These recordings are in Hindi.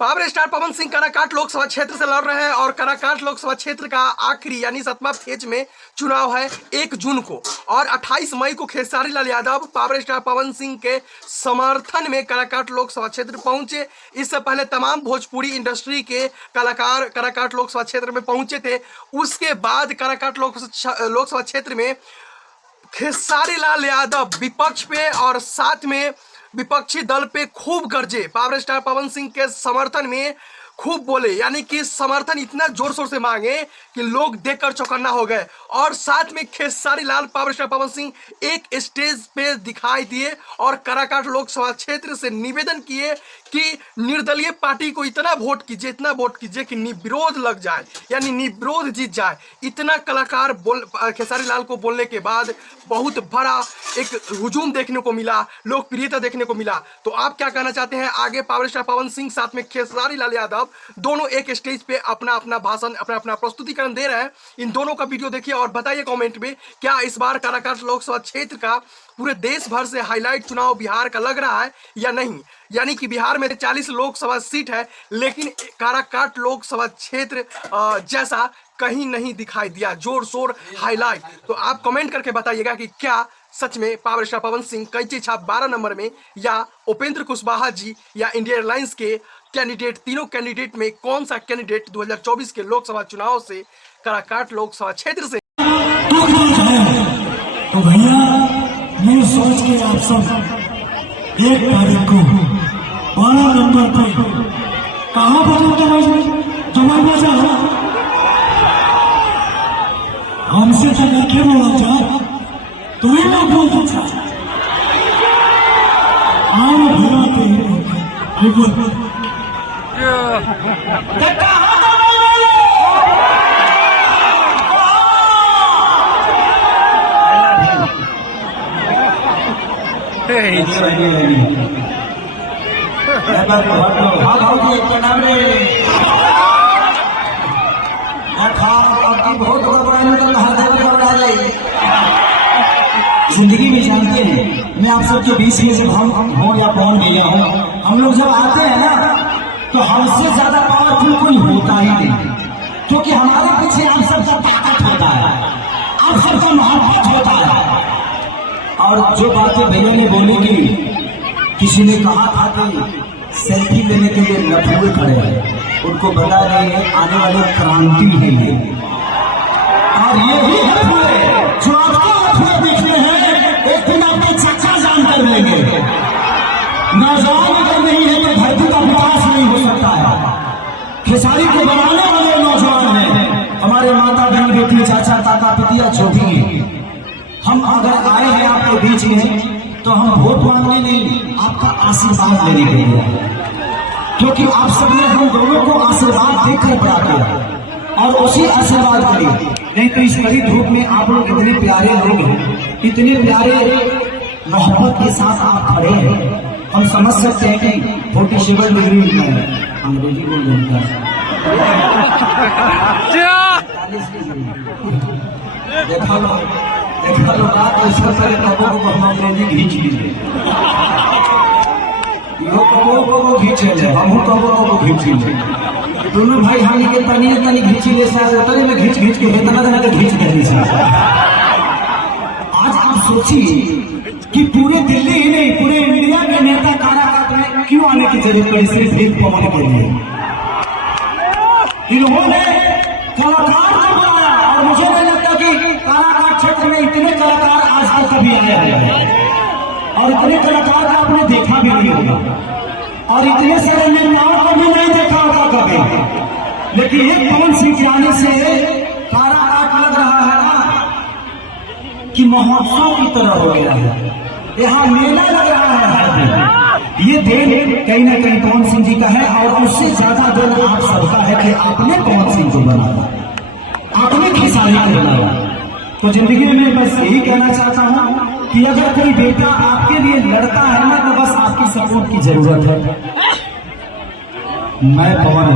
पावर स्टार पवन सिंह काराकाट लोकसभा क्षेत्र से लड़ रहे हैं और काराकाट लोकसभा क्षेत्र का आखिरी यानी 7वां फेज में चुनाव है 1 जून को और 28 मई को खेसारी लाल यादव पावर स्टार पवन सिंह के समर्थन में काराकाट लोकसभा क्षेत्र पहुंचे। इससे पहले तमाम भोजपुरी इंडस्ट्री के कलाकार काराकाट लोकसभा क्षेत्र में पहुंचे थे। उसके बाद काराकाट लोकसभा क्षेत्र में खेसारी लाल यादव विपक्ष पे और साथ में विपक्षी दल पे खूब गरजे। पावर स्टार पवन सिंह के समर्थन में खूब बोले, यानी कि समर्थन इतना जोर शोर से मांगे कि लोग देखकर चौकन्ना हो गए। और साथ में खेसारी लाल पावर स्टार पवन सिंह एक स्टेज पे दिखाई दिए और काराकाट लोकसभा क्षेत्र से निवेदन किए कि निर्दलीय पार्टी को इतना वोट कीजिए कि निर्विरोध लग जाए, यानी निर्विरोध जीत जाए। इतना कलाकार खेसारी लाल को बोलने के बाद बहुत बड़ा एक हुजूम देखने को मिला, लोकप्रियता देखने को मिला। तो आप क्या कहना चाहते हैं? आगे पावर स्टार पवन सिंह साथ में खेसारी लाल यादव दोनों एक स्टेज पे अपना अपना भाषण अपना प्रस्तुतिकरण दे रहे हैं। इन दोनों का वीडियो देखिए और बताइए कमेंट में, क्या इस बार काराकाट लोकसभा क्षेत्र का पूरे देश भर से हाईलाइट चुनाव बिहार का लग रहा है या नहीं? यानी कि बिहार में 40 लोकसभा सीट है, लेकिन काराकाट लोकसभा क्षेत्र जैसा कहीं नहीं दिखाई दिया जोर शोर हाईलाइट। तो आप कमेंट करके बताइएगा कि क्या सच में पावर स्टार पवन सिंह कैंची छाप 12 नंबर में या उपेंद्र कुशवाहा जी या इंडियन एयरलाइंस के कैंडिडेट, तीनों कैंडिडेट में कौन सा कैंडिडेट 2024 के लोकसभा चुनाव से काराकाट लोकसभा क्षेत्र से तो भैया मैं सोच के आप सब 1 तारीख को 12 नंबर पर कहाँ बजा हमसे तो लड़के बोला था, तुम्हें ना बोल सकता आओ भरा जिंदगी में जानते हैं, मैं आप सबके बीच में से हूँ या कौन गया हूँ। हम लोग जब आते हैं ना तो हमसे ज्यादा पावरफुल कोई होता ही नहीं, क्योंकि हमारे पीछे आप सबका ताकत होता है, आप सबका मोहब्बत होता है। और जो बातें भैया ने बोली कि किसी ने कहा था कि सेल्फी लेने के लिए लफुए खड़े हैं, उनको बता रहे हैं आने वाली क्रांति है ये। और ये भी लफुए जो आपको लफुए दिखते हैं, एक दिन आपके चक्का जान कर लेंगे। नौजवान अगर नहीं है तो धरती का विकास नहीं हो सकता है। खेसारी को बनाने वाले नौजवान हैं, हमारे माता बहन बेटी चाचा ताता पितिया जो भी हैं। हम अगर आए हैं आपके बीच में तो हम वोट मांगने नहीं, आपका आशीर्वाद लेने के लिए, क्योंकि आप सबने हम दोनों को आशीर्वाद देकर बड़ा किया और उसी आशीर्वाद के लिए। नहीं तो इस कड़ी धूप में आप लोग इतने प्यारे लोग हैं, इतने प्यारे मोहब्बत के साथ आप खड़े हैं। हम समझ सकते हैं कि 47 डिग्री अंग्रेजी बोल रहा है। देखा लो रात ऐसा करे कबो को हम अंग्रेजी खींच लीजिए, यो कबो को खींच ले, हम कबो को खींच लीजिए। दोनों भाई हानि के तनी खींच ले, शायद उतने में खींच के इतना खींच देंगे। आज आप सोचिए कि पूरे दिल्ली ही नहीं पूरे इंडिया के नेता काराकाट में क्यों आने की जरूरत पड़ी? सिर्फ 1 पवन के लिए इन्होंने कलाकार को बुलाया। और मुझे नहीं लगता कि काराकाट क्षेत्र में इतने कलाकार आज तक कभी आए हैं, और इतने कलाकार का आपने देखा भी नहीं होगा, और इतने सारे निर्माण को भी नहीं देखा होगा कभी। लेकिन एक पवन सिंह के आने से काराकाट लग रहा है ना कि महोत्सव की तरह हो गया है, यहाँ मेला लग रहा है हर दिन। ये दिन कहीं ना कहीं पवन सिंह जी का है, और उससे ज्यादा दिन आप सबका है कि आपने पवन सिंह को बनाया, आपने खेसारी को बनाया। तो जिंदगी में मैं बस यही कहना चाहता हूँ कि अगर कोई बेटा आपके लिए लड़ता है ना तो बस आपकी सपोर्ट की जरूरत है। मैं पवन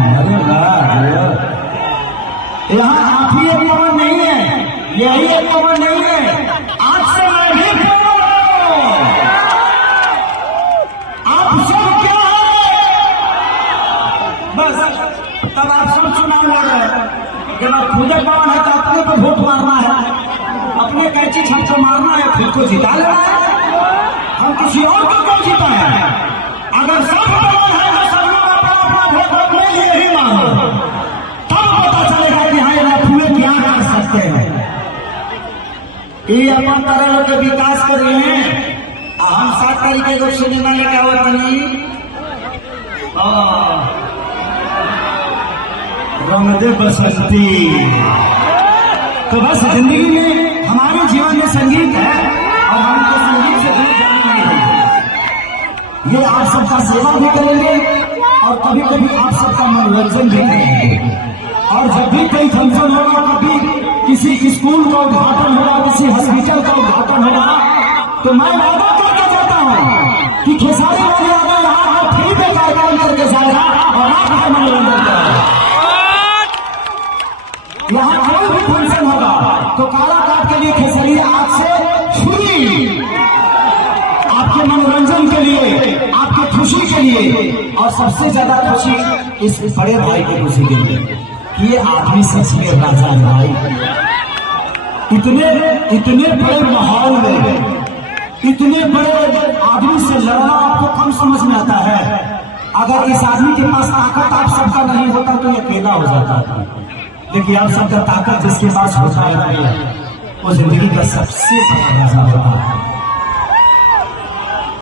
यहाँ आप ही एक पवन नहीं है, यही एक पवन नहीं है। आज से मैं भी आप सब क्या है? बस तब आप सब चुनाव लड़ रहे हैं। जब आप खुद पवन है तो अपने को वोट मारना है, अपने कैची छप को मारना है, खुद को जिता लेना है। हम किसी और को क्यों जीता है? अगर सब पवन है तो सब लोग अपना अपना वोट अपने लिए ही मारो, तब पता चलेगा कि हाँ ये पूरे क्या कर सकते हैं। ये अपन तरह लोग के विकास कर रहे हैं। हम 7 तारीख को सिनेमा लेके आवत बनी रंग दे बसंती। तो बस जिंदगी में हमारे जीवन में संगीत है और हमको संगीत से दूर जाना नहीं है। ये आप सबका सेवा भी करेंगे और कभी कभी आप सबका मनोरंजन भी करेंगे। और जब भी कोई फंक्शन होगा, कभी किसी स्कूल का उद्घाटन होगा, किसी हॉस्पिटल का उद्घाटन होगा, तो मैं वादा करके जाता हूँ कि खेसारी लाल यादव यहाँ फ्री में कार्यक्रम करके जाएगा और आपका मनोरंजन करेगा। यहाँ कोई भी फंक्शन होगा तो काराकाट के लिए खेसारी आज से फ्री, आपके मनोरंजन के लिए, आपके खुशी के लिए। और सबसे ज्यादा खुशी इस बड़े भाई की खुशी के लिए, ये आदमी सच में राजा भाई। इतने बड़े माहौल में इतने बड़े आदमी से लड़ना आपको कम समझ में आता है। अगर इस आदमी के पास ताकत आप सबका नहीं होता तो ये अकेला हो जाता था। लेकिन आप सबका ताकत जिसके पास होता है वो जिंदगी का सबसे बड़ा राजा होता है।